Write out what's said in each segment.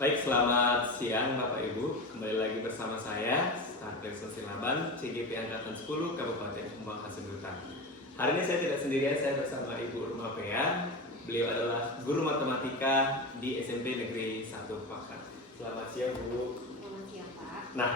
Baik, selamat siang Bapak Ibu. Kembali lagi bersama saya, Starplex Laban, CGP Angkatan 10, Kabupaten Humbang Hasundutan. Hari ini saya tidak sendirian, saya bersama Ibu Rumapea. Beliau adalah guru matematika di SMP Negeri 1 Pakat. Selamat siang Bu. Selamat siang Pak. Nah,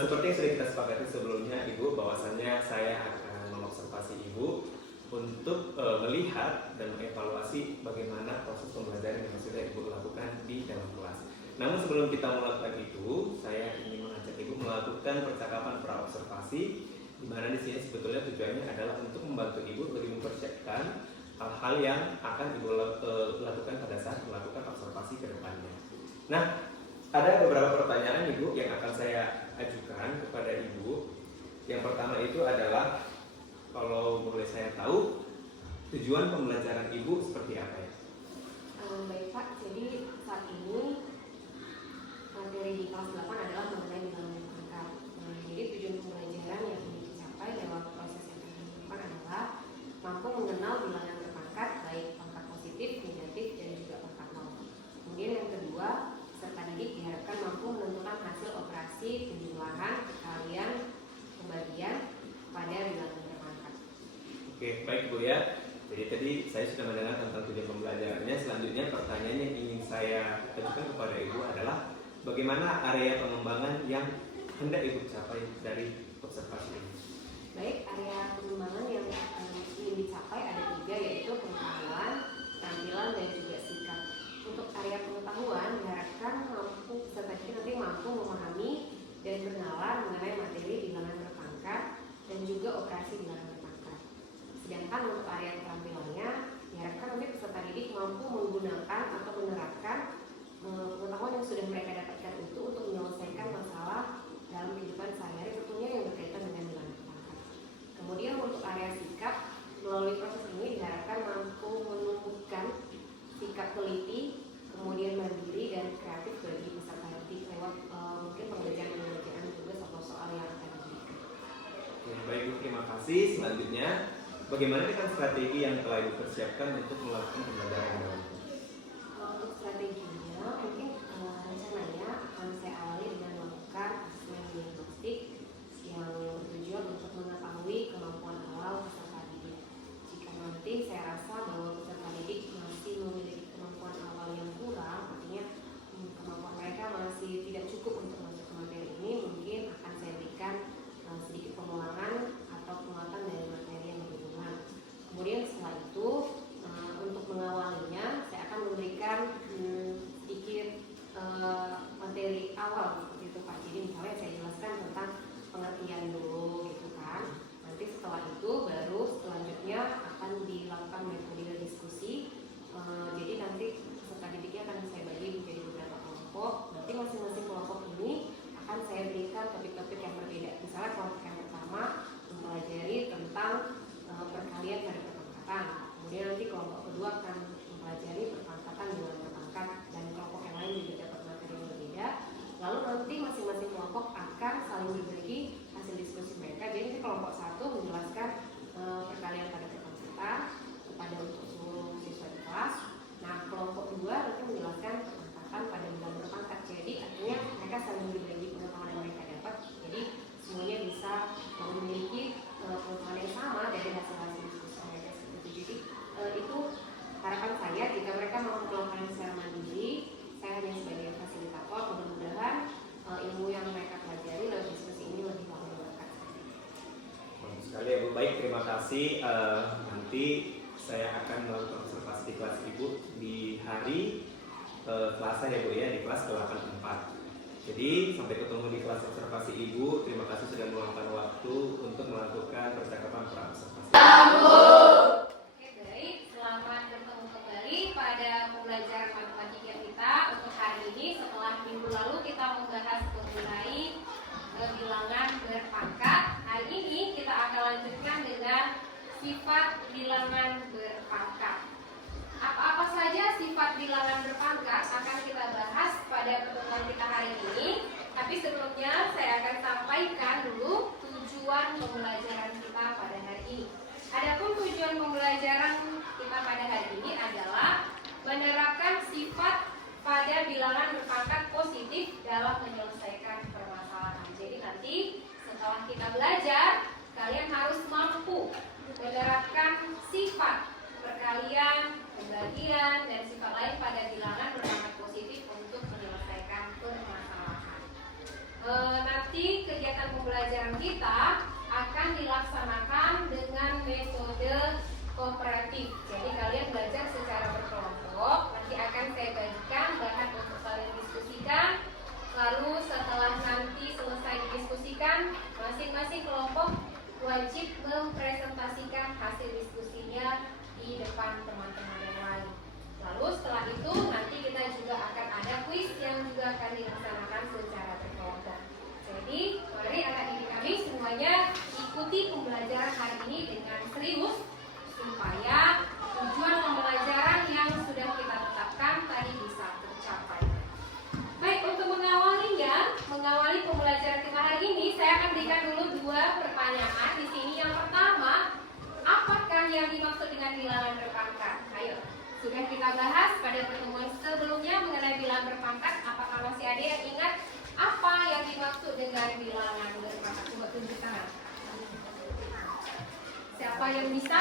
seperti yang sudah kita sepakati sebelumnya Ibu, bahwasannya saya akan mengobservasi Ibu untuk melihat dan mengevaluasi bagaimana proses pembelajaran yang sudah Ibu lakukan di dalam kelas. Namun sebelum kita melakukan itu, saya ingin mengajak Ibu melakukan percakapan praobservasi, di mana di sini sebetulnya tujuannya adalah untuk membantu Ibu lebih mempersiapkan hal-hal yang akan Ibu lakukan pada saat melakukan observasi ke depannya. Nah, ada beberapa pertanyaan Ibu yang akan saya ajukan kepada Ibu. Yang pertama itu adalah, kalau boleh saya tahu, tujuan pembelajaran Ibu seperti apa ya? Baik Pak, jadi saat ini materi di kelas 8 adalah mengenai bilangan angka. Jadi tujuan pembelajaran yang ingin dicapai lewat proses yang akan dilakukan adalah mampu mengenal bilangan berpangkat, baik pangkat positif, negatif, dan juga pangkat nol. Kemudian yang kedua, peserta didik diharapkan mampu menentukan hasil operasi penjumlahan, perkalian, pembagian pada bilangan berpangkat. Oke, baik Bu ya. Jadi tadi saya sudah mendengar tentang tujuan pembelajarannya. Selanjutnya pertanyaan yang ingin saya ajukan kepada Ibu adalah bagaimana area pengembangan yang hendak Ibu capai dari observasi ini? Baik, area pengembangan yang ingin dicapai ada 3, yaitu pengetahuan, tampilan, dan juga sikap. Untuk area pengetahuan diharapkan peserta didik nanti mampu memahami dan bernalar mengenai materi bilangan berpangkat dan juga operasi bilangan berpangkat. Sedangkan untuk area keterampilannya diharapkan nanti peserta didik mampu menggunakan atau menerapkan pengetahuan yang sudah mereka dapatkan itu untuk menyelesaikan masalah dalam kehidupan sehari-hari, tentunya yang berkaitan dengan bilangan berpangkat. Kemudian untuk area sikap, melalui proses ini diharapkan mampu menumbuhkan sikap teliti, kemudian mandiri dan kreatif bagi peserta didik lewat mungkin pengerjaan juga soal-soal yang akan diberikan. Baik Bu, terima kasih. Selanjutnya, bagaimana dengan strategi yang telah Ibu persiapkan untuk melakukan pembelajaran dalam kelas? Untuk strateginya, mungkin rencananya akan saya awali dengan melakukan asesmen diagnostik yang bertujuan untuk mengetahui kemampuan awal peserta didik. Jika nanti saya rasa bahwa peserta didik masih memiliki kemampuan awal yang kurang, artinya kemampuan mereka masih tidak cukup untuk masuk ke materi ini, mungkin akan saya berikan sedikit pengulangan atau penguatan dari materi yang lebih ringan. Kemudian setelah itu, untuk mengawalinya, saya akan memberikan sedikit materi awal seperti itu Pak. Jadi misalnya saya jelaskan tentang pengertian dulu gitu kan. Nanti setelah itu baru selanjutnya akan dilakukan metode diskusi. Jadi nanti peserta didiknya akan saya bagi menjadi beberapa kelompok. Nanti masing-masing kelompok ini akan saya berikan topik-topik yang berbeda. Misalnya kelompok yang pertama mempelajari tentang perkalian pada perpangkatan. Kemudian nanti kelompok kedua akan mempelajari perpangkatan dengan berpangkat, dan kelompok yang lain juga dapat materi yang berbeda. Lalu nanti masing-masing kelompok akan saling berbagi hasil diskusi mereka. Jadi nanti kelompok 1 menjelaskan perkalian pada perpangkatan kepada untuk seluruh siswa di kelas. Nah, kelompok 2 nanti menjelaskan perpangkatan pada bilangan berpangkat. Jadi artinya mereka saling berbagi pengetahuan yang mereka dapat. Jadi semuanya bisa memiliki pengetahuan yang sama dari hasil-hasil diskusi mereka seperti itu. Jadi itu harapan saya jika mereka mau melakukan secara mandiri. Saya hanya sebagai fasilitator, mudah-mudahan ilmu yang mereka pelajari lewat diskusi ini lebih bermanfaat. Bagus sekali ya Bu. Baik, terima kasih. Nanti saya akan melakukan observasi di kelas Ibu di hari Selasa ya Bu ya, di kelas ke-84. Jadi sampai ketemu di kelas observasi Ibu. Terima kasih sudah meluangkan waktu untuk melakukan percakapan praobservasi. Oke, baik. Selamat bertemu kembali pada pembelajaran matematika kita untuk hari ini. Setelah minggu lalu kita membahas mengenai bilangan berpangkat. Hari ini kita akan lanjutkan dengan sifat bilangan berpangkat. Apa-apa saja sifat bilangan berpangkat akan kita bahas pada pertemuan kita hari ini. Tapi sebelumnya saya akan sampaikan dulu tujuan pembelajaran kita pada hari ini. Adapun tujuan pembelajaran kita pada hari ini adalah menerapkan sifat pada bilangan berpangkat positif dalam menyelesaikan permasalahan. Jadi nanti setelah kita belajar, kalian harus mampu menerapkan sifat perkalian, pembagian, dan sifat lain pada bilangan berpangkat positif untuk menyelesaikan permasalahan. Nanti kegiatan pembelajaran kita akan dilaksanakan dengan metode kooperatif. Jadi kalian belajar secara berkelompok. Nanti akan saya bagikan bahan untuk kalian diskusikan. Lalu setelah nanti selesai didiskusikan, masing-masing kelompok wajib mempresentasikan hasil diskusinya di depan teman-teman yang lain. Lalu setelah itu nanti kita juga akan ada kuis yang juga akan dilaksanakan secara berkelompok. Jadi mari anak didik kami semuanya ikuti pembelajaran hari ini dengan serius supaya tujuan pembelajaran yang sudah kita tetapkan tadi bisa tercapai. Baik, untuk mengawali pembelajaran kita hari ini, saya akan berikan dulu 2 pertanyaan di sini. Yang pertama, apakah yang dimaksud dengan bilangan berpangkat? Ayo, sudah kita bahas pada pertemuan sebelumnya mengenai bilangan berpangkat. Apakah masih ada yang ingat apa yang dimaksud dengan bilangan berpangkat? Coba tunjuk tangan. Siapa yang bisa?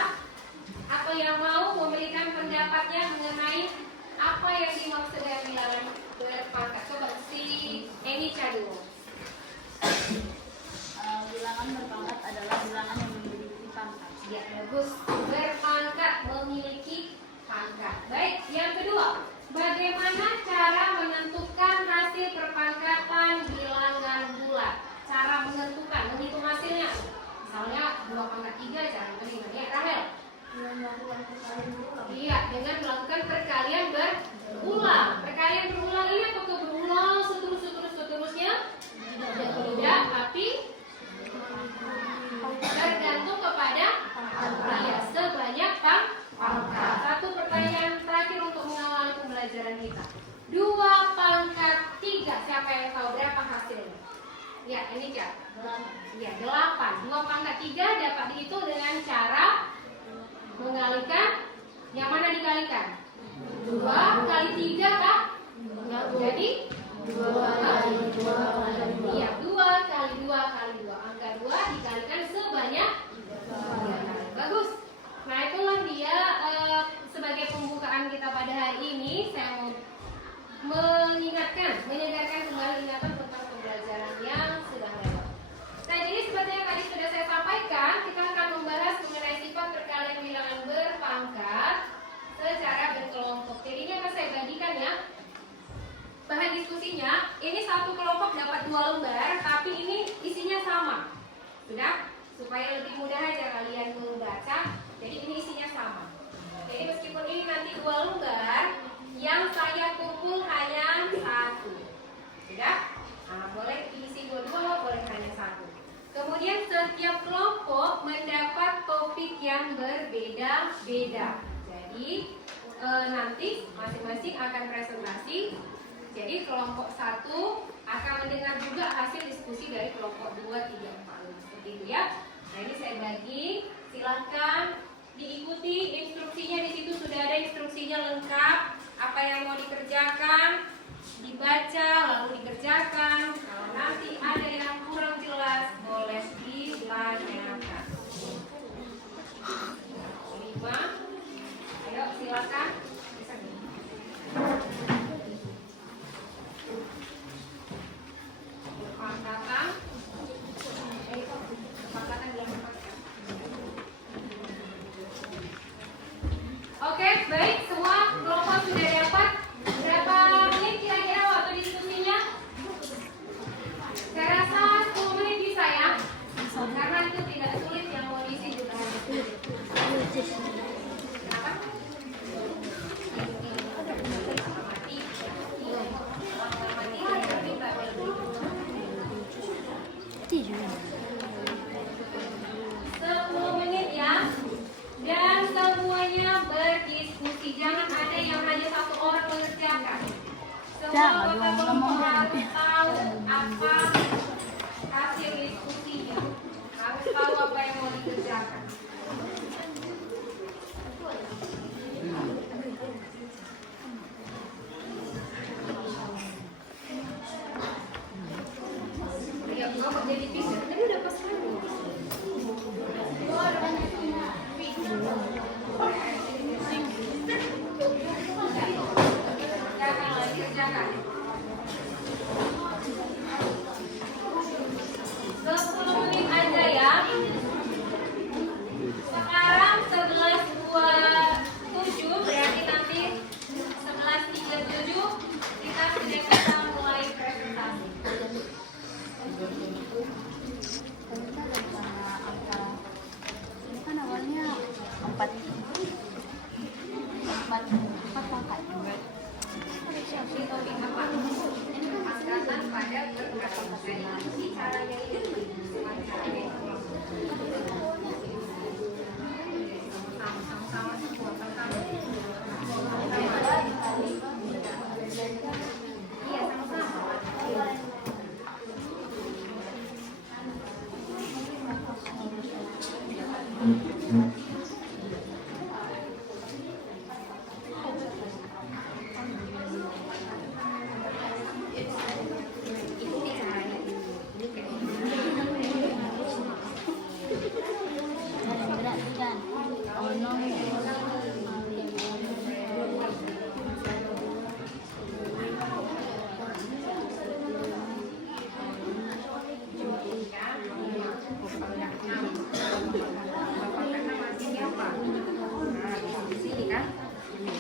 Atau yang mau memberikan pendapatnya mengenai apa yang dimaksud dengan bilangan berpangkat? Coba si Emicha dulu. Bilangan berpangkat adalah bilangan yang memiliki pangkat. Ya, bagus. Berpangkat, memiliki pangkat. Baik, yang kedua, bagaimana cara menentukan hasil perpangkatan bilangan bulat? Cara menentukan, menghitung hasilnya. Misalnya 2 pangkat 3, cara menghitungnya. Rahel? Iya, dengan melakukan perkalian berulang. Perkalian berulang ini apakah berulang seterusnya? Tidak, tapi tergantung kepada ya, sebanyak pangkat. Satu pertanyaan terakhir untuk mengawali pembelajaran kita. 2 pangkat 3, siapa yang tahu berapa hasilnya? Ya, ini Cak. Ya, 8. 2 pangkat 3 dapat dihitung dengan cara mengalikan. Yang mana dikalikan? 2 kali 3 kah? Jadi 2 kali 2 kali 2. Iya, 2 kali 2 kali 2. Angka 2 dikalikan sebanyak 3 kali. Bagus. Nah, itulah dia sebagai pembukaan kita pada hari ini. Saya mau menyegarkan kembali ingatan tentang pembelajaran yang sudah lewat. Nah, jadi seperti yang tadi sudah saya sampaikan, kita akan membahas mengenai sifat perkalian bilangan berpangkat secara berkelompok. Jadi ini akan saya bagikan ya. Bahan diskusinya, ini satu kelompok dapat 2 lembar, tapi ini isinya sama. Sudah? Supaya lebih mudah aja kalian membaca. Jadi ini isinya sama. Jadi meskipun ini nanti 2 lembar, yang saya kumpul hanya 1. Sudah? Nah, boleh diisi 2, boleh hanya 1. Kemudian setiap kelompok mendapat topik yang berbeda-beda. Jadi nanti masing-masing akan presentasi. Jadi kelompok 1 akan mendengar juga hasil diskusi dari kelompok 2, 3, 4, 5. Seperti itu ya. Nah, ini saya bagi. Silahkan diikuti instruksinya. Di situ sudah ada instruksinya lengkap. Apa yang mau dikerjakan, dibaca lalu dikerjakan. Kalau nanti ada yang kurang jelas, boleh ditanyakan. 5. Ayo silakan. Pangkatan. Pangkatan bilang pangkatan. Oke, baik, semua kelompok sudah dapat. Berapa menit kira-kira waktu diskusinya? Saya rasa 10 menit bisa ya. Karena itu tidak sulit, yang mau diisi juga hanya sulit. Kenapa? Dan semuanya berdiskusi. Jangan ada yang hanya 1 orang mengerjakan. Semua kelompok harus tahu apa hasil diskusinya. Harus tahu apa yang mau dikerjakan. pada berkata. Nah, ini caranya ini. Caranya sama-sama sama-sama. Iya, sama-sama.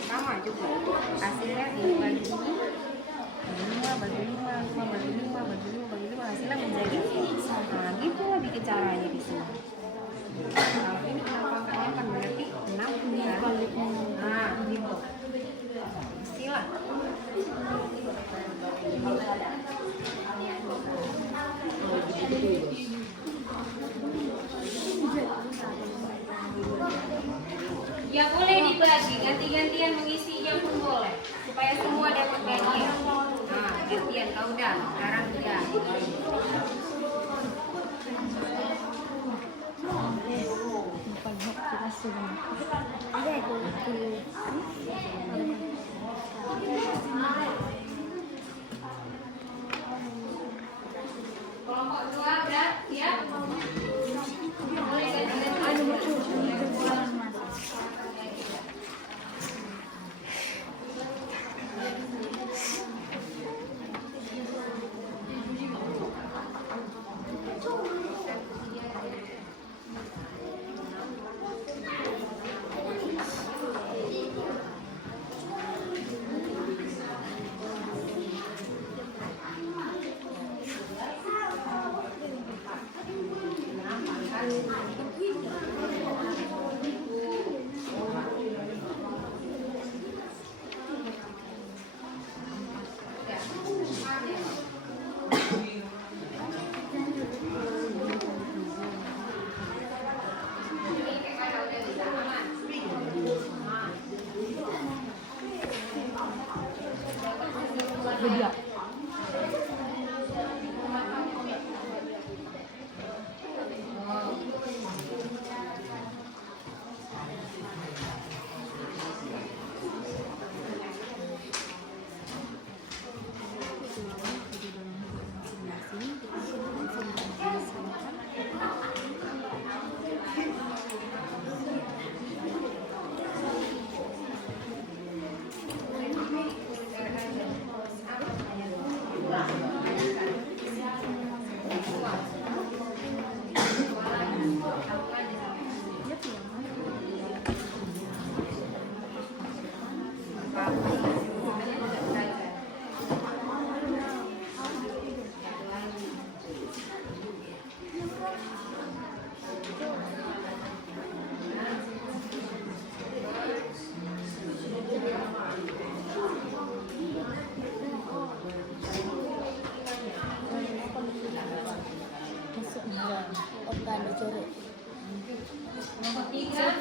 Sama juga hasilnya dibagi bagi 5 hasilnya menjadi nah gitu lah bikin caranya di sini. Nah, ini kenapa angkanya kan berarti 6 nah gitu istilah. Ya boleh dibagi, ganti-gantian mengisinya pun boleh supaya semua dapat bagian. Nah, gantian kau udah, sekarang dia. Kelompok 2 udah siap? Boleh ganti-gantian.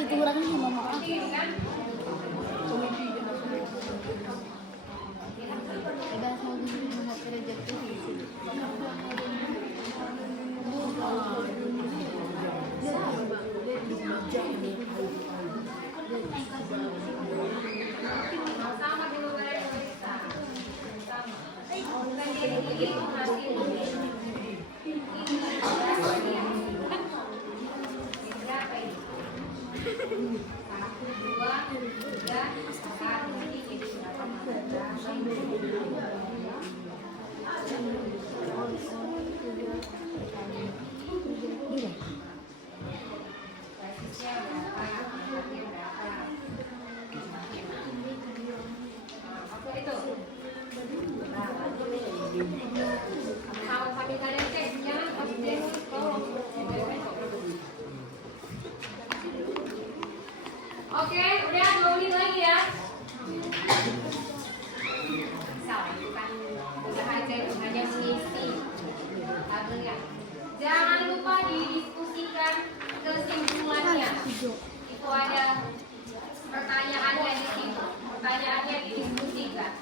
Itu orang ini mama. Sama dulu kalian periksa. Sama. Itu. pertanyaannya didiskusikan.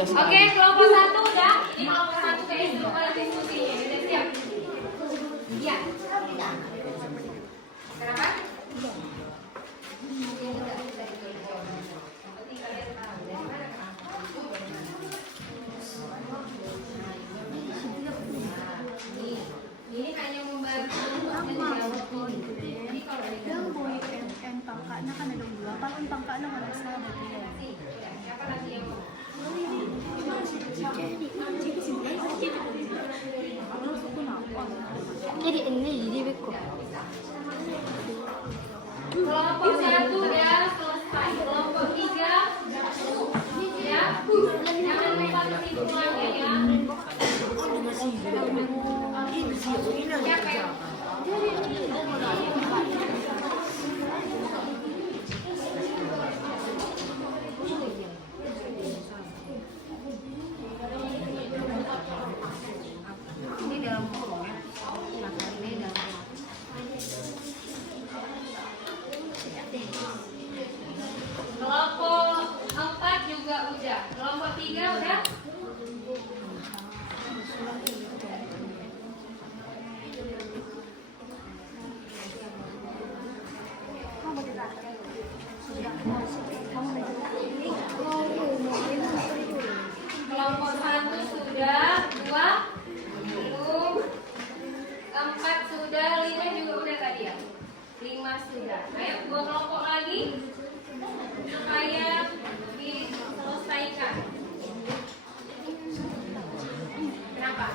Oke, kelompok satu udah. Ini kelompok satu kayaknya belum ada diskusinya. Udah siap? Iya. Kenapa? Ini hanya membantu menjawab. Jadi kalau Yang boy and pangkana kan ada dua. Paling pangkana wala sa ada tiga. siapa lagi yang mau? Jadi ini beko. Kelompok satu udah selesai. Kelompok tiga ya. Jangan lupa kesimpulannya ya. Siapa yang Ini dalam kurung ya. Nah, ini dalam kurung. kelompok 4 juga udah. Kelompok 3 udah. Kelompok 1 sudah, 2 belum, 4 sudah, 5 juga udah tadi ya. 5 sudah. Ayo 2 kelompok lagi supaya diselesaikan. Kenapa?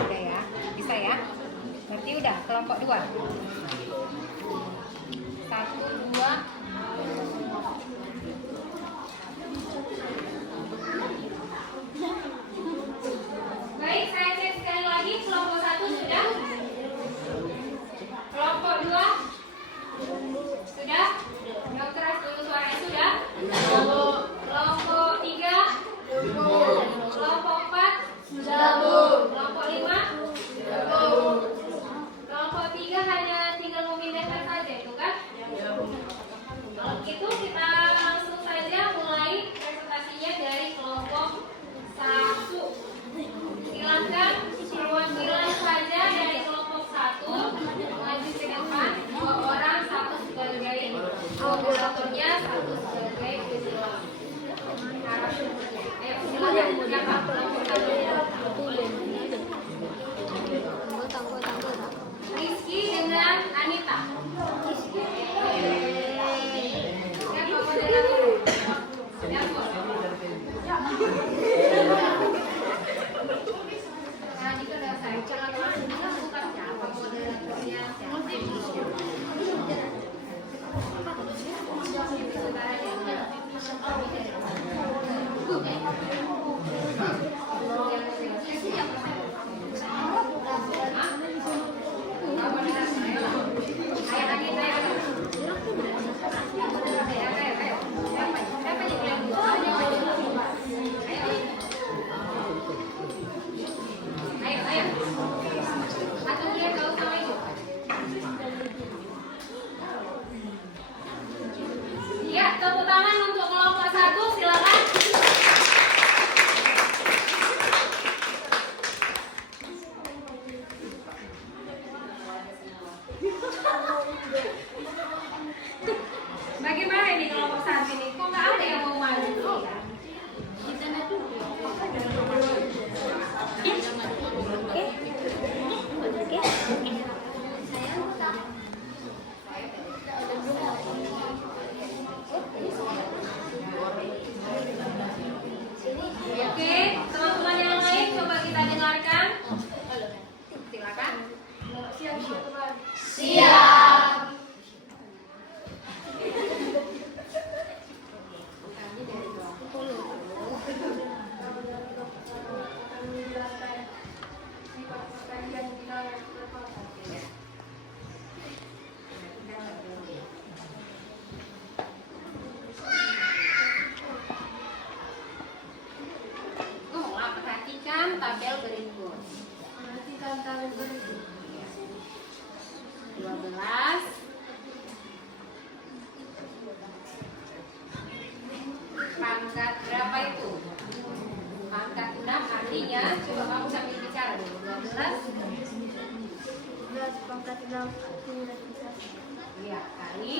Udah ya, bisa ya. Sudah, kelompok 2. 1, 2. Baik, saya cek sekali lagi. Kelompok 1 sudah. Kelompok 2 sudah. Yang keras dulu suaranya sudah. Kelompok 3. Kelompok 4. Kelompok 5. Kelompok 3 hanya tinggal memindahkan saja itu kan? Kalau begitu kita langsung saja mulai presentasinya dari kelompok 1. Silakan perwakilan saja dari kelompok 1 maju ke depan. 2 orang, 1 sebagai moderatornya, 1 sebagai narasumbernya. Ayo silakan siapa kelompok 1? Rizky dengan Anita. Siapa moderator? Siapa? Tadi sudah saya ucapkan bukan siapa moderatornya, ya, tepuk tangan untuk kelompok 1, silakan. Bagaimana ini kelompok 1 ini? Kok nggak ada yang mau maju? Oke, teman-teman yang lain coba kita dengarkan. Silakan. Siap. Perhatikan tabel berikut. 12. Pangkat berapa itu? Pangkat 6 artinya, coba kamu sambil bicara dulu. 12 pangkat 6 ya, kali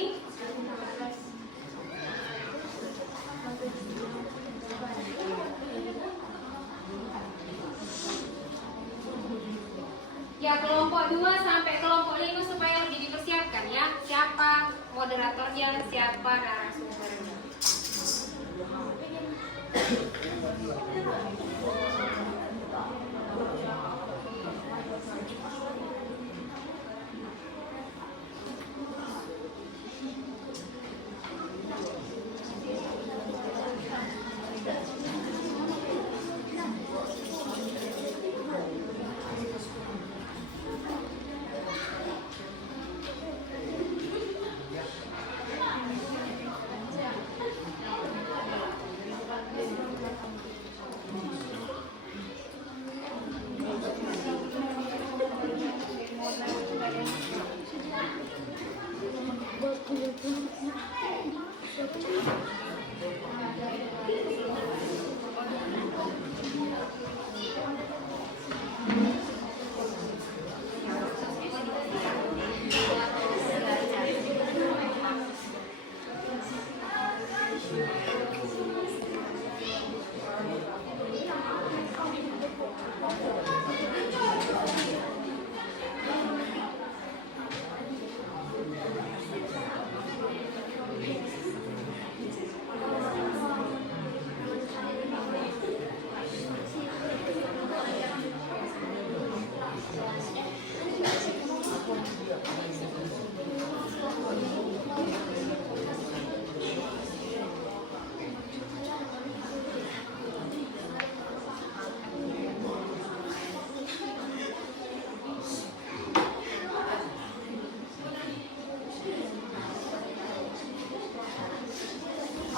ya, kelompok 2 sampai kelompok 5 supaya lebih dipersiapkan ya. Siapa moderatornya, siapa narasumbernya.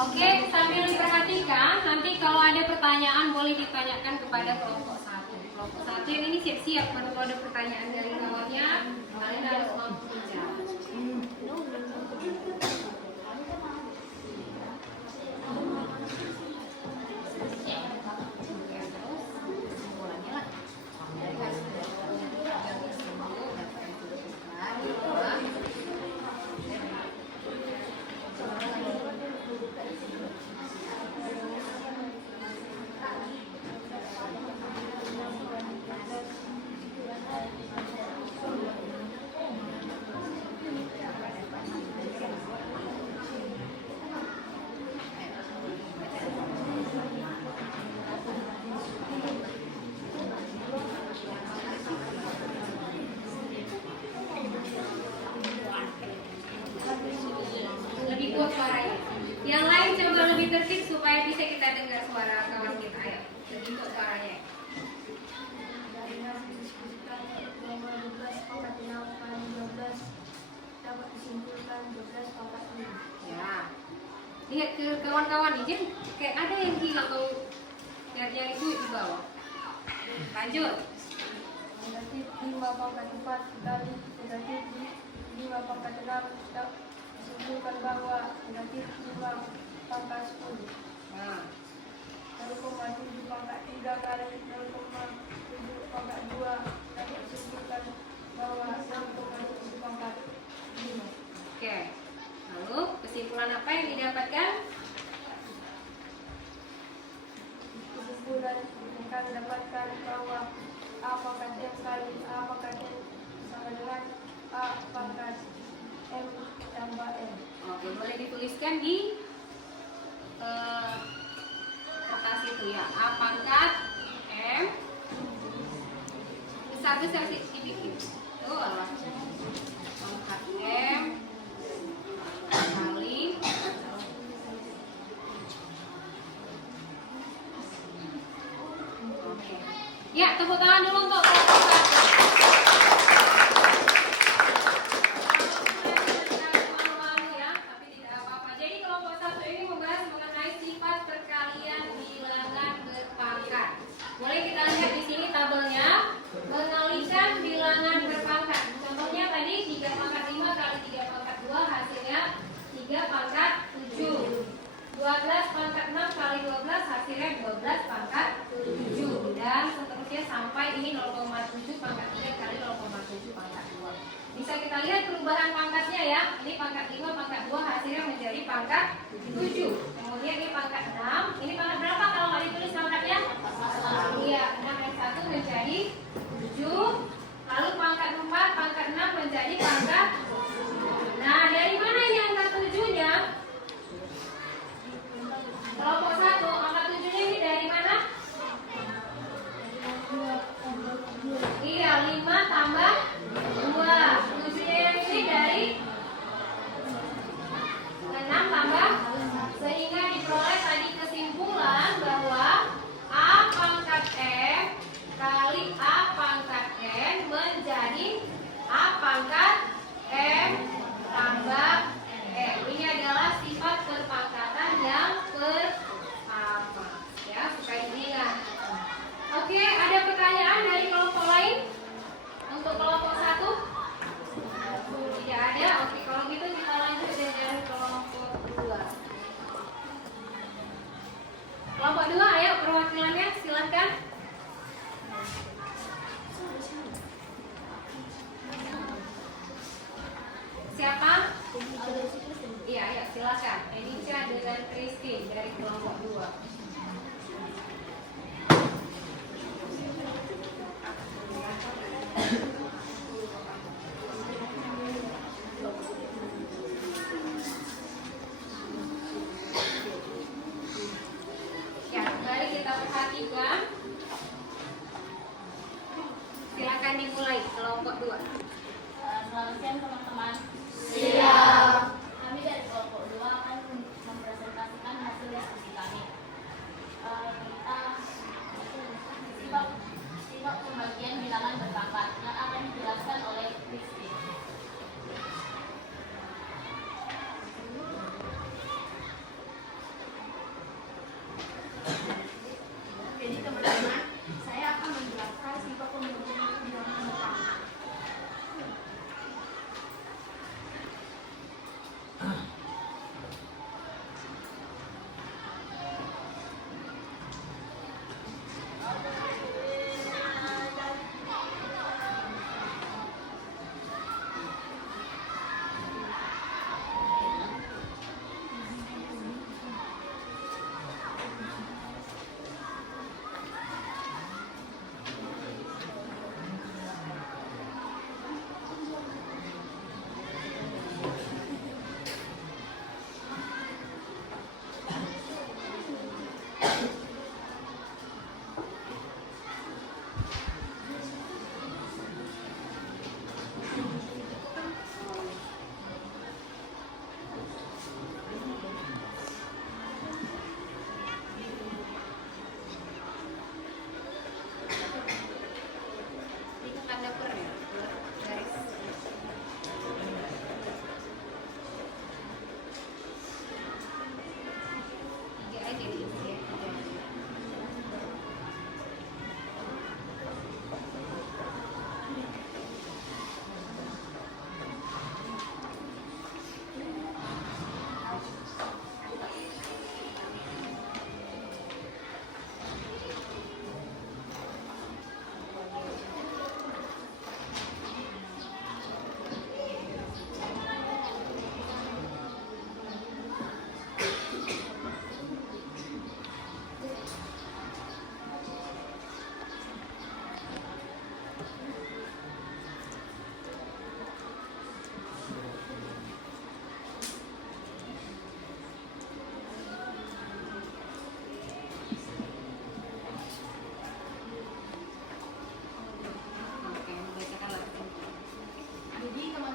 Oke, sambil diperhatikan, nanti kalau ada pertanyaan boleh ditanyakan kepada kelompok 1. Kelompok 1 yang ini siap-siap, kalau ada pertanyaan dari kawannya, kalian harus mampu menjawab. Lebih kuat suaranya. Yang lain coba lebih tertib supaya bisa kita dengar suara kawan kita. Ayo, lebih kuat suaranya. Ya. Lihat ke kawan-kawan nih, Jin, kayak ada yang hilang atau nyari-nyari duit di bawah. Lanjut. Negatif 5 pangkat 4 kali negatif 5 pangkat 6 simpulkan bahwa negatif 5 pangkat 10 Nah, 0,7 pangkat 3 kali 0,7 pangkat 2 dapat simpulkan bahwa 0,7 pangkat 5. oke. Lalu kesimpulan apa yang didapatkan? Kesimpulan akan dapatkan bahwa A pangkat M kali A pangkat N sama dengan A pangkat M tambah N. Oke, boleh dituliskan di kertas itu ya. A pangkat M besar-besar sih dibikin. Tuh, pangkat M kali oke. Ya, tepuk tangan dulu untuk kelompok 1. Malu-malu ya, tapi tidak apa-apa. Jadi kelompok 1 ini membahas mengenai sifat perkalian bilangan berpangkat. Boleh kita lihat di sini tabelnya, mengalikan bilangan berpangkat. Contohnya tadi 3 pangkat 5 kali 3 pangkat 2 hasilnya 3 pangkat 7. 12 pangkat 6 kali 12 hasilnya 12 pangkat 7. Dan seterusnya sampai ini 0,7 pangkat 3 kali 0,7 pangkat 2. Bisa kita lihat perubahan pangkatnya ya. Ini pangkat 5 pangkat 2 hasilnya menjadi pangkat 7. Kemudian ini pangkat 6. Ini pangkat berapa kalau nggak ditulis pangkatnya? Iya, 6 1 menjadi 7. Lalu pangkat 4 pangkat 6 menjadi pangkat. Nah, dari mana ini angka 7-nya? Kelompok 1, angka 7-nya ini dari mana? Iya, 5 tambah 2. 7-nya yang ini dari 6 tambah. Sehingga diperoleh tadi kesimpulan bahwa A pangkat M kali A pangkat N menjadi A pangkat M tambah N. Ini adalah sifat perpangkatan yang pertama. Ya, supaya diingat. Oke, ada pertanyaan dari kelompok lain? Untuk kelompok 1? Tidak ada. Oke, kalau gitu kita lanjut dari kelompok 2. Kelompok 2, ayo perwakilannya silakan. Siapa? Iya, ayo silakan. Enica dengan Christine dari kelompok 2. Ya, mari kita perhatikan. Silakan dimulai kelompok 2. Selamat siang teman-teman. Siap. Kami dari kelompok 2 akan mempresentasikan hasil diskusi kami. Kita sifat pembagian bilangan berpangkat yang akan dijelaskan oleh Kristi.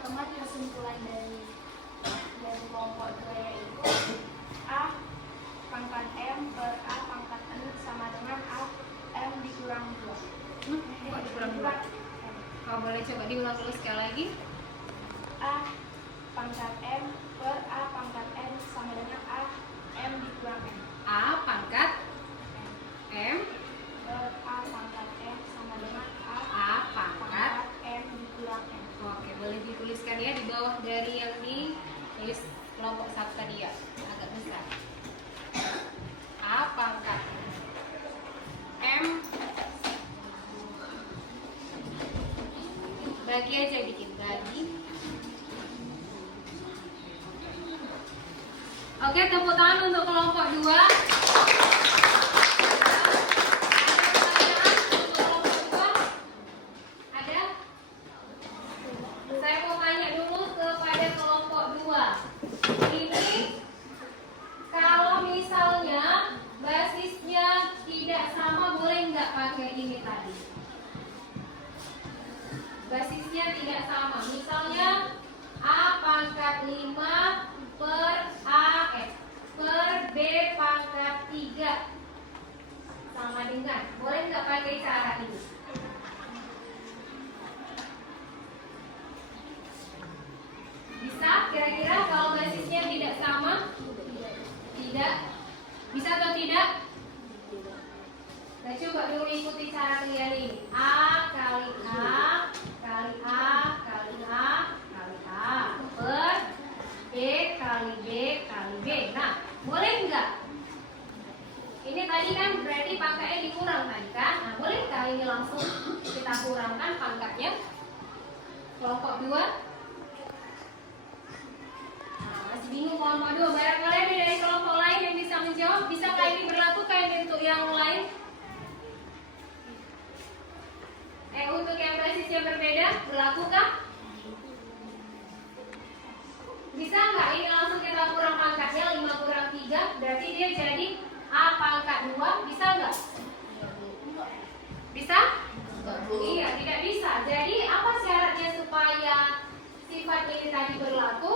otomatis kesimpulan dari kelompok 2 yaitu A pangkat M per A pangkat N sama dengan A M dikurang 2. Kok dikurang 2? Oh, boleh coba diulang dulu sekali lagi. A pangkat M per A pangkat N sama dengan A M dikurang M. A pangkat M Per A pangkat M sama dengan A pangkat. M dikurang M. Oke, boleh dituliskan ya di bawah dari yang ditulis kelompok 1 tadi ya, agak besar. A pangkat M bagi aja dikit, bagi. Oke, tepuk tangan untuk kelompok 2. Ada? Saya mau tanya dulu kepada kelompok 2. Ini kalau misalnya basisnya tidak sama, boleh nggak pakai ini tadi? Basisnya tidak sama. Misalnya A pangkat 5 per per B pangkat 3 sama dengan. Boleh nggak pakai cara ini? Bisa kira-kira kalau basisnya tidak sama? Tidak. Bisa atau tidak? Nah, coba dulu ikuti cara kalian ini. A kali A kali A kali A kali A per B kali B kali B. Nah, boleh nggak? Ini tadi kan berarti pangkatnya dikurang tadi kan? Nah, boleh nggak ini langsung kita kurangkan pangkatnya? Kelompok 2. Masih bingung kelompok 2. Barangkali ada dari kelompok lain yang bisa menjawab. Bisakah ini berlaku kayak untuk yang lain? Untuk yang basisnya berbeda, berlakukah? Bisa nggak ini langsung kita kurang pangkatnya 5 kurang 3, berarti dia jadi A pangkat 2, bisa nggak? Bisa? Iya, tidak bisa. Jadi apa syaratnya supaya sifat ini tadi berlaku?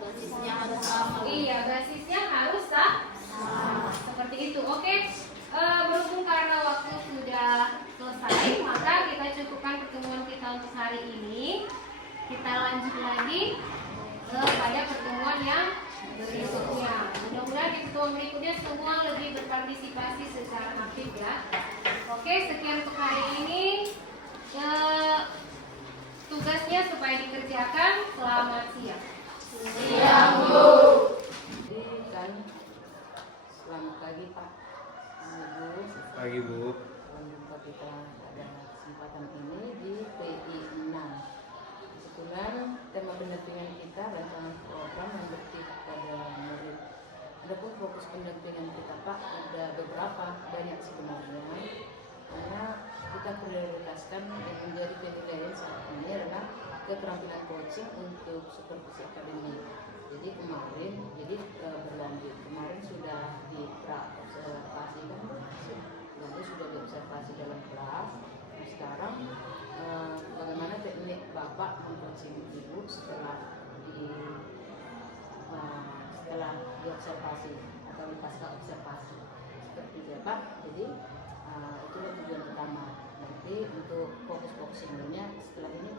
Basisnya harus sama. Iya, basisnya harus sama. Seperti itu. Oke. Berhubung karena waktu sudah selesai, maka kita cukupkan pertemuan kita untuk hari ini. Kita lanjut lagi pada pertemuan yang berikutnya. Mudah-mudahan di pertemuan berikutnya semua lebih berpartisipasi secara aktif ya. Oke, sekian untuk hari ini. Tugasnya supaya dikerjakan. Selamat siang. Siang, Bu. Jadi kan selamat pagi Pak, Ibu. Pagi Bu. Jumpa kita pada kesempatan ini di PI 6. Kebetulan tema pendampingan kita rancangan program yang berpihak pada murid. Adapun fokus pendampingan kita Pak ada beberapa, banyak sebenarnya. Karena kita prioritaskan yang menjadi penilaian saat ini adalah keterampilan coaching untuk supervisi akademik. Jadi kemarin, berlanjut. Kemarin sudah diobservasi kan, lalu sudah diobservasi dalam kelas. Nah, sekarang bagaimana teknik Bapak mengcoaching Ibu setelah diobservasi atau pasca observasi seperti itu Pak. Jadi itulah tujuan utama. Nanti untuk fokus-fokus yang lainnya setelah ini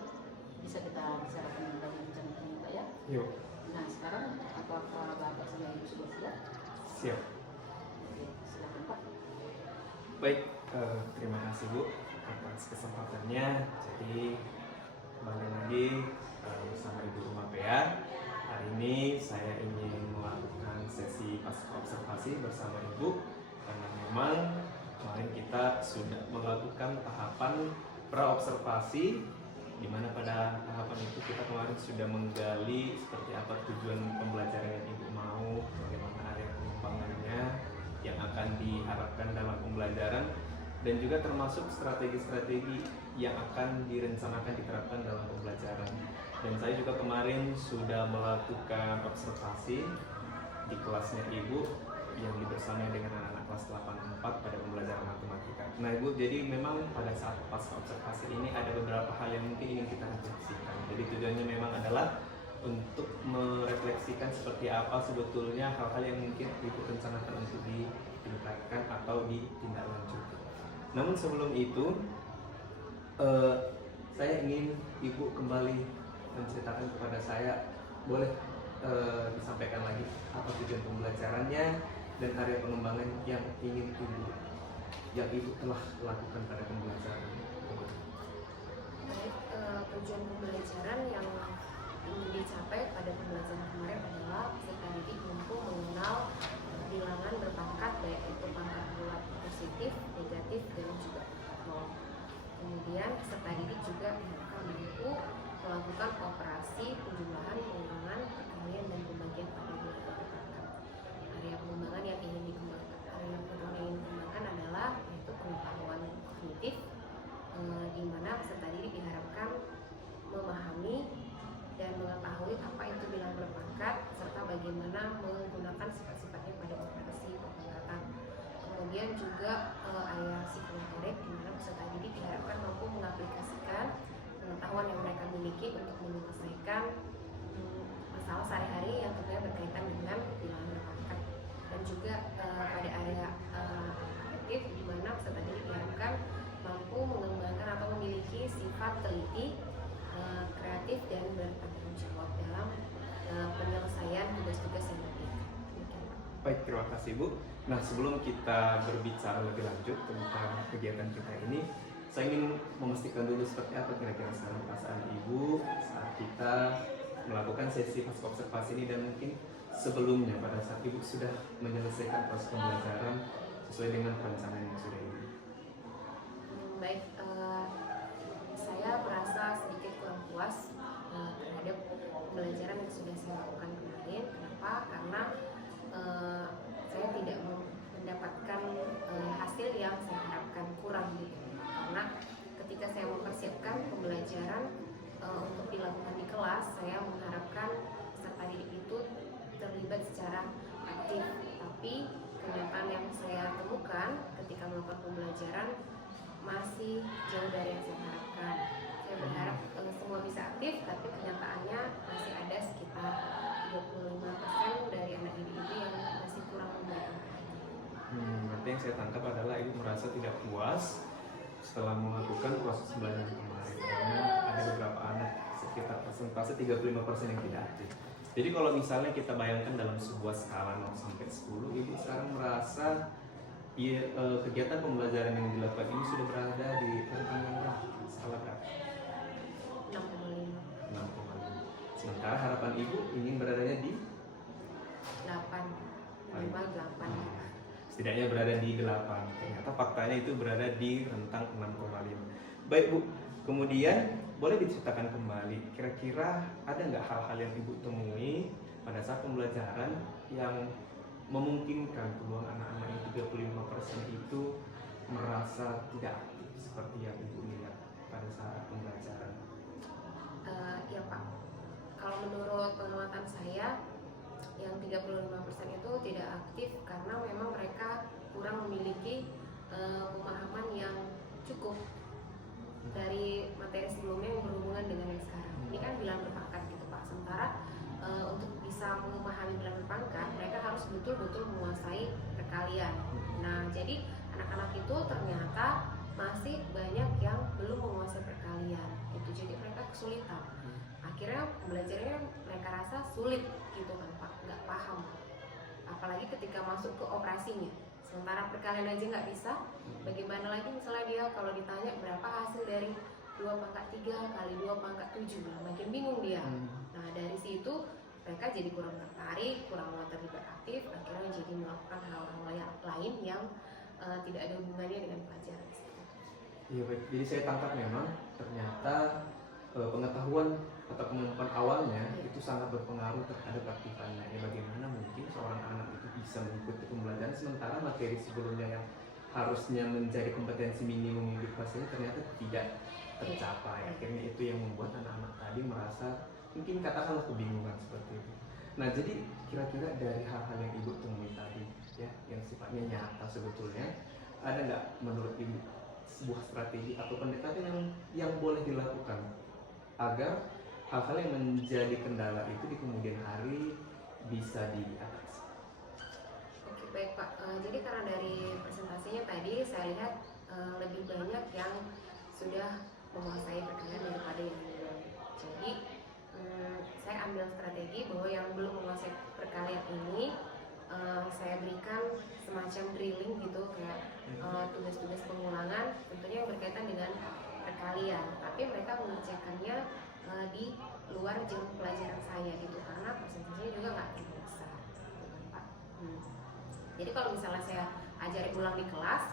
bisa kita bicarakan lebih lanjut ini Pak ya. Yuk. Nah sekarang apakah Bapak sama Ibu sudah siap? Siap. Oke, silakan Pak. Baik, terima kasih Bu atas kesempatannya. Jadi kembali lagi bersama Ibu Rumah PA. Hari ini saya ingin melakukan sesi pasca observasi bersama Ibu karena memang kemarin kita sudah melakukan tahapan pra-observasi, di mana pada tahapan itu kita kemarin sudah menggali seperti apa tujuan pembelajaran yang Ibu mau, bagaimana area pengembangannya yang akan diharapkan dalam pembelajaran, dan juga termasuk strategi-strategi yang akan direncanakan diterapkan dalam pembelajaran. Dan saya juga kemarin sudah melakukan observasi di kelasnya Ibu yang dibersamai dengan anak-anak kelas 84 pada pembelajaran matematika. Nah Ibu, jadi memang pada saat pasca observasi ini ada beberapa hal yang mungkin ingin kita refleksikan. Jadi tujuannya memang adalah adalah untuk merefleksikan seperti apa sebetulnya hal-hal yang mungkin ibu rencanakan untuk ditingkatkan atau ditindaklanjuti. Namun sebelum itu, saya ingin ibu kembali menceritakan kepada saya, boleh disampaikan lagi apa tujuan pembelajarannya dan area pengembangan yang ibu telah lakukan pada pembelajaran. Baik, tujuan pembelajaran yang ingin dicapai pada pembelajaran kemarin adalah peserta didik mampu mengenal bilangan berpangkat, baik itu pangkat bulat positif, negatif, dan juga nol. Kemudian peserta didik juga mampu melakukan operasi penjumlahan, pengurangan, perkalian, dan pembagian pada bilangan berpangkat. Area pengembangan yang ingin dikembangkan adalah yaitu pengetahuan kognitif, di mana peserta didik diharapkan memahami dan mengetahui apa itu bilangan berpangkat serta bagaimana menggunakan sifat-sifatnya pada operasi pemangkatan. Kemudian juga area psikomotorik, di mana peserta didik diharapkan mampu mengaplikasikan pengetahuan yang mereka miliki untuk menyelesaikan masalah sehari-hari yang tentunya berkaitan dengan bilangan berpangkat. Dan juga pada area afektif, di mana peserta didik diharapkan mampu mengembangkan atau memiliki sifat teliti, kreatif, dan bertanggung jawab dalam penyelesaian tugas-tugas yang diberikan. Baik, terima kasih Bu. Nah, sebelum kita berbicara lebih lanjut tentang kegiatan kita ini, saya ingin memastikan dulu seperti apa kira-kira sekarang perasaan Ibu saat kita melakukan sesi pasca observasi ini, dan mungkin sebelumnya pada saat Ibu sudah menyelesaikan proses pembelajaran sesuai dengan perencanaan yang sudah ini. Baik, saya merasa sedikit kurang puas terhadap pembelajaran yang sudah saya lakukan kemarin. Kenapa? Karena saya tidak mendapatkan hasil yang saya harapkan, kurang gitu. Karena ketika saya mempersiapkan pembelajaran untuk dilakukan di kelas, saya mengharapkan peserta didik itu terlibat secara aktif, tapi kenyataan yang saya temukan ketika melakukan pembelajaran masih jauh dari yang saya harapkan. Saya berharap semua bisa aktif, tapi kenyataannya masih ada sekitar 35% dari anak didik itu yang masih kurang memberikan perhatian. Berarti yang saya tangkap adalah Ibu merasa tidak puas setelah melakukan proses pembelajaran kemarin, karena ada beberapa anak sekitar persentase 35% yang tidak aktif. Jadi kalau misalnya kita bayangkan dalam sebuah skala 0 sampai 10, Ibu sekarang merasa kegiatan pembelajaran yang dilakukan ini sudah berada di rentang yang berapa? Skala berapa? 6,5. 6,5. Sementara harapan Ibu ingin beradanya di 8, minimal 8. setidaknya berada di 8. Ternyata faktanya itu berada di rentang 6,5. Baik Bu, kemudian boleh diceritakan kembali, kira-kira ada nggak hal-hal yang Ibu temui pada saat pembelajaran yang memungkinkan peluang anak-anak yang 35% itu merasa tidak aktif seperti yang Ibu lihat pada saat pembelajaran? Ya Pak, kalau menurut pengamatan saya, yang 35% itu tidak aktif karena memang mereka kurang memiliki pemahaman yang cukup dari materi sebelumnya yang berhubungan dengan yang sekarang. Ini kan bilangan berpangkat gitu Pak. Sementara untuk bisa memahami bilangan berpangkat, mereka harus betul-betul menguasai perkalian. Nah, jadi anak-anak itu ternyata masih banyak yang belum menguasai perkalian. Gitu. Jadi mereka kesulitan. Akhirnya pembelajarannya mereka rasa sulit gitu kan Pak, nggak paham. Apalagi ketika masuk ke operasinya. Sementara perkalian aja nggak bisa, bagaimana lagi misalnya dia kalau ditanya berapa hasil dari 2 pangkat 3 kali 2 pangkat 7, nah, makin bingung dia. Nah dari situ mereka jadi kurang tertarik, kurang mau terlibat aktif, akhirnya jadi melakukan hal-hal lain yang tidak ada hubungannya dengan pelajaran. Iya baik, jadi saya tangkap memang ternyata pengetahuan atau kemampuan awalnya itu sangat berpengaruh terhadap aktifannya. Ya, bagaimana mungkin seorang anak itu bisa mengikuti pembelajaran sementara materi sebelumnya yang harusnya menjadi kompetensi minimum yang dikuasai ternyata tidak tercapai. Akhirnya itu yang membuat anak-anak tadi merasa mungkin katakanlah kebingungan seperti itu. Nah jadi kira-kira dari hal-hal yang Ibu temui tadi ya, yang sifatnya nyata sebetulnya, ada nggak menurut Ibu sebuah strategi atau pendekatan yang boleh dilakukan agar hal-hal yang menjadi kendala itu di kemudian hari bisa diatasi? Oke, baik Pak. Jadi karena dari presentasinya tadi saya lihat lebih banyak yang sudah menguasai perkalian daripada yang belum. Jadi saya ambil strategi bahwa yang belum menguasai perkalian ini saya berikan semacam drilling gitu, kayak tugas-tugas pengulangan tentunya yang berkaitan dengan perkalian, tapi mereka mengerjakannya di luar jam pelajaran saya gitu, karena presentasinya juga nggak terlalu besar gitu kan Pak. Jadi kalau misalnya saya ajarin ulang di kelas,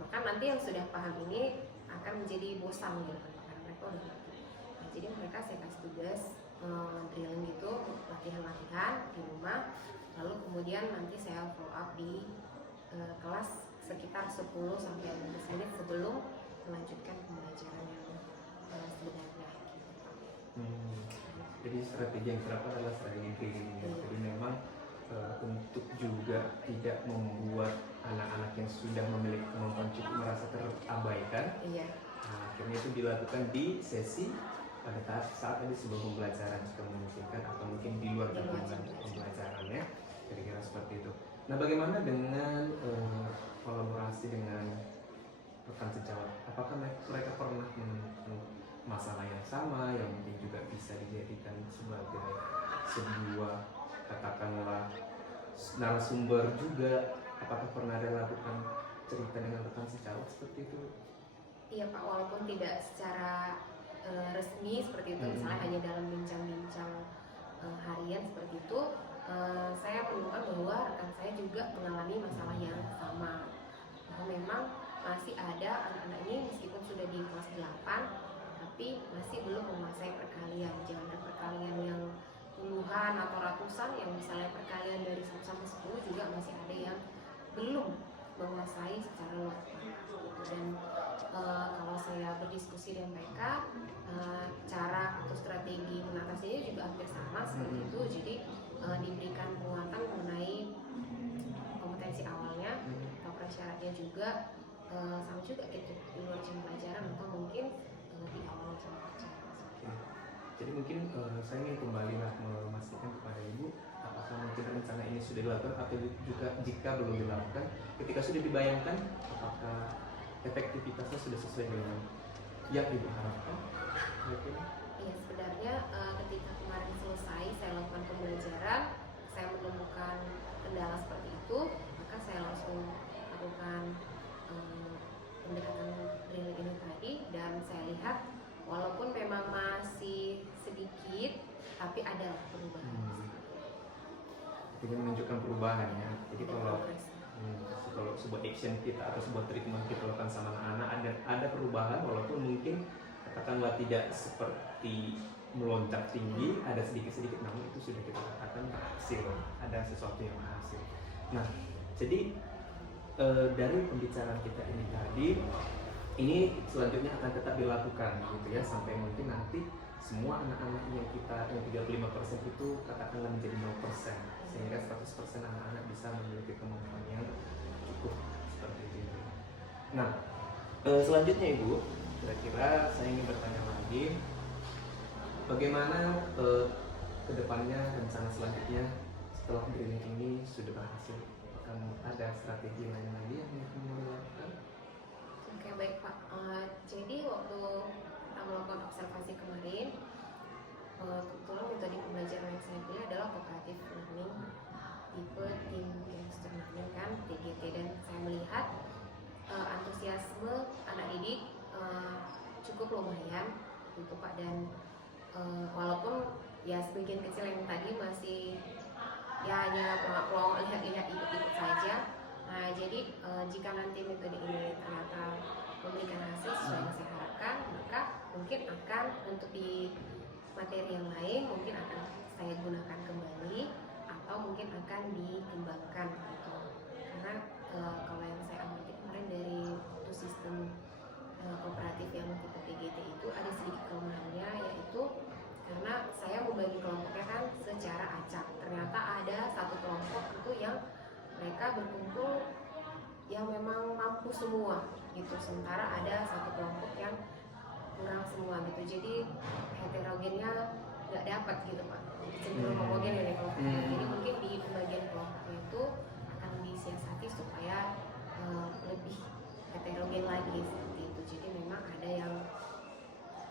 maka nanti yang sudah paham ini akan menjadi bosan gitu kan Pak, karena mereka udah ngerti. Nah, jadi mereka saya kasih tugas drilling gitu, latihan-latihan di rumah, lalu kemudian nanti saya follow up di kelas sekitar 10 sampai 15 menit sebelum melanjutkan pembelajaran yang sebenarnya gitu Pak. Jadi strategi yang diterapkan adalah strategi drilling. Jadi memang untuk juga tidak membuat anak-anak yang sudah memiliki kemampuan cukup merasa terabaikan. Iya. Nah, akhirnya itu dilakukan di sesi pada saat tadi sebelum pembelajaran jika memungkinkan, atau mungkin di luar jam pembelajarannya, kira-kira seperti itu. Nah, bagaimana dengan kolaborasi dengan rekan sejawat? Apakah mereka pernah menemukan masalah yang sama yang mungkin juga bisa dijadikan sebagai sebuah, katakanlah, narasumber juga? Apakah pernah ada lakukan cerita dengan rekan sejawat seperti itu? Iya Pak, walaupun tidak secara resmi seperti itu, misalnya hanya dalam bincang-bincang harian seperti itu, saya menemukan bahwa rekan saya juga mengalami masalah yang sama. Bahwa memang masih ada anak-anak ini meskipun sudah di kelas 8, tapi masih belum menguasai perkalian. Jangan perkalian yang puluhan atau ratusan, yang misalnya perkalian dari 1 sampai 10 juga masih ada yang belum menguasai secara lokal. Dan kalau saya berdiskusi dengan mereka, cara atau strategi mengatasinya juga hampir sama seperti itu. Jadi diberikan penguatan mengenai kompetensi awalnya atau prasyaratnya juga sama juga gitu, di luar jam pelajaran atau mungkin di awal jam pelajaran. Jadi mungkin saya ingin kembali memastikan kepada Ibu, apakah mungkin rencana ini sudah dilakukan, atau juga jika belum dilakukan, ketika sudah dibayangkan, apakah efektivitasnya sudah sesuai dengan yang Ibu harapkan? Iya, sebenarnya ketika kemarin selesai saya lakukan pembelajaran, saya menemukan kendala seperti itu, maka saya langsung lakukan pendekatan drilling ini tadi, dan saya lihat walaupun memang masih sedikit, tapi ada perubahan. Itu menunjukkan perubahan ya. Jadi kalau progres. Kalau sebuah action kita atau sebuah treatment kita lakukan sama anak-anak, ada perubahan, walaupun mungkin katakanlah tidak seperti melonjak tinggi, ada sedikit-sedikit, namun itu sudah kita katakan berhasil, ada sesuatu yang berhasil. Nah, jadi dari pembicaraan kita ini tadi, ini selanjutnya akan tetap dilakukan gitu ya, sampai mungkin nanti semua anak-anak yang kita yang 35% itu katakanlah menjadi 0%, sehingga 100% anak-anak bisa memiliki kemampuan yang cukup seperti itu. Nah, selanjutnya Ibu, kira-kira saya ingin bertanya lagi, bagaimana kedepannya rencana selanjutnya setelah drilling ini sudah berhasil? Akan ada strategi lain lagi yang ingin dilakukan? Oke, baik Pak. Jadi waktu kita melakukan observasi kemarin, kebetulan metode pembelajaran yang saya pilih adalah cooperative learning tipe team gangster learning kan, TGT, dan saya melihat antusiasme anak didik cukup lumayan gitu Pak, dan walaupun ya sebagian kecil yang tadi masih ya hanya pelong-pelong, lihat-lihat, ikut-ikut saja. Nah, jadi jika nanti metode ini ternyata memberikan hasil sesuai yang saya harapkan, maka mungkin akan untuk di materi yang lain mungkin akan saya gunakan kembali, atau mungkin akan dikembangkan gitu. Karena kalau yang saya amati kemarin dari waktu sistem kooperatif yang tipe TGT itu ada sedikit kelemahannya, yaitu karena saya membagi kelompoknya kan secara acak. Ternyata ada satu kelompok itu yang mereka berkumpul yang memang mampu semua gitu, sementara ada satu kelompok yang kurang semua gitu. Jadi heterogennya gitu Pak, cenderung homogen dari kelompok. Jadi mungkin di pembagian kelompoknya itu akan disiasati supaya lebih heterogen lagi seperti itu. Jadi memang ada yang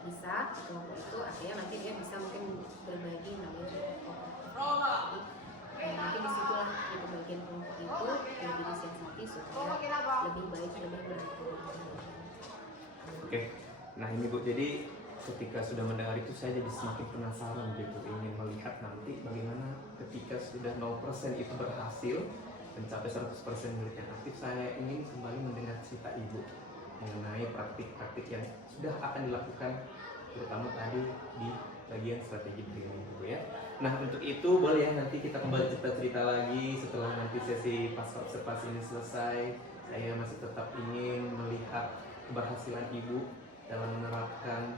bisa di kelompok itu, artinya nanti dia bisa mungkin berbagi namanya juga kooperatif. Jadi nanti disitulah di pembagian kelompok itu lebih disiasati supaya lebih baik, lebih berkelanjutan. Oke, nah ini Bu, jadi ketika sudah mendengar itu saya jadi semakin penasaran gitu, ingin melihat nanti bagaimana ketika sudah 0% itu berhasil mencapai 100% murid yang aktif. Saya ingin kembali mendengar cerita Ibu mengenai praktik-praktik yang sudah akan dilakukan, terutama tadi di bagian strategi drilling Ibu ya. Nah untuk itu boleh ya nanti kita kembali cerita-cerita lagi setelah nanti sesi pasca observasi ini selesai. Saya masih tetap ingin melihat keberhasilan Ibu dalam menerapkan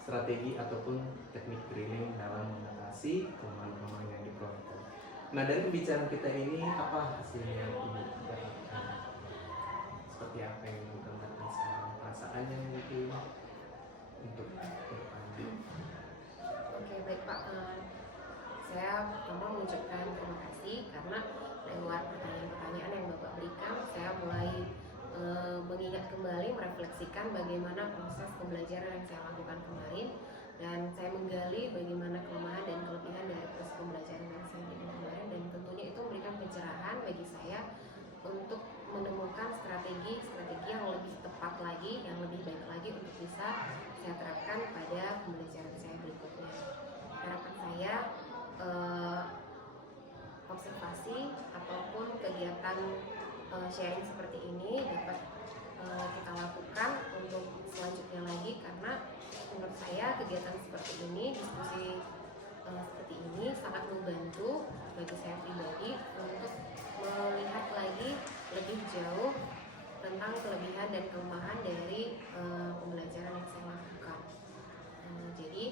strategi ataupun teknik drilling dalam mengatasi kelemahan-kelemahan yang diperlukan. Nah dari pembicaraan kita ini apa hasilnya yang Ibu dapatkan? Seperti apa yang Ibu gambarkan sekarang? Perasaannya mungkin untuk kedepannya. Oke baik Pak, saya pertama mengucapkan terima kasih karena lewat pertanyaan-pertanyaan yang Bapak berikan, saya mulai mengingat kembali, merefleksikan bagaimana proses pembelajaran yang saya lakukan kemarin, dan saya menggali bagaimana kelemahan dan kelebihan dari proses pembelajaran yang saya lakukan kemarin, dan tentunya itu memberikan pencerahan bagi saya untuk menemukan strategi yang lebih tepat lagi, yang lebih baik lagi untuk bisa saya terapkan pada pembelajaran saya berikutnya. Harapan saya observasi ataupun kegiatan sharing seperti ini dapat kita lakukan untuk selanjutnya lagi, karena menurut saya kegiatan seperti ini, diskusi seperti ini sangat membantu bagi saya pribadi untuk melihat lagi lebih jauh tentang kelebihan dan kelemahan dari pembelajaran yang saya lakukan. Jadi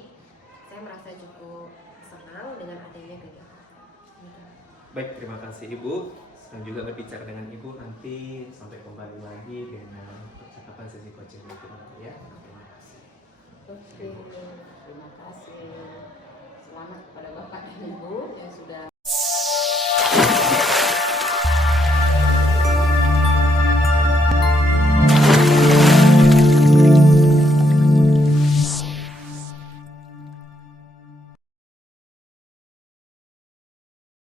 saya merasa cukup senang dengan adanya kegiatan. Baik, terima kasih Ibu. Dan juga berbicara dengan Ibu nanti sampai kembali lagi dengan percakapan sesi coaching berikutnya ya. Terima kasih. Oke, terima kasih. Selamat kepada Bapak dan Ibu yang sudah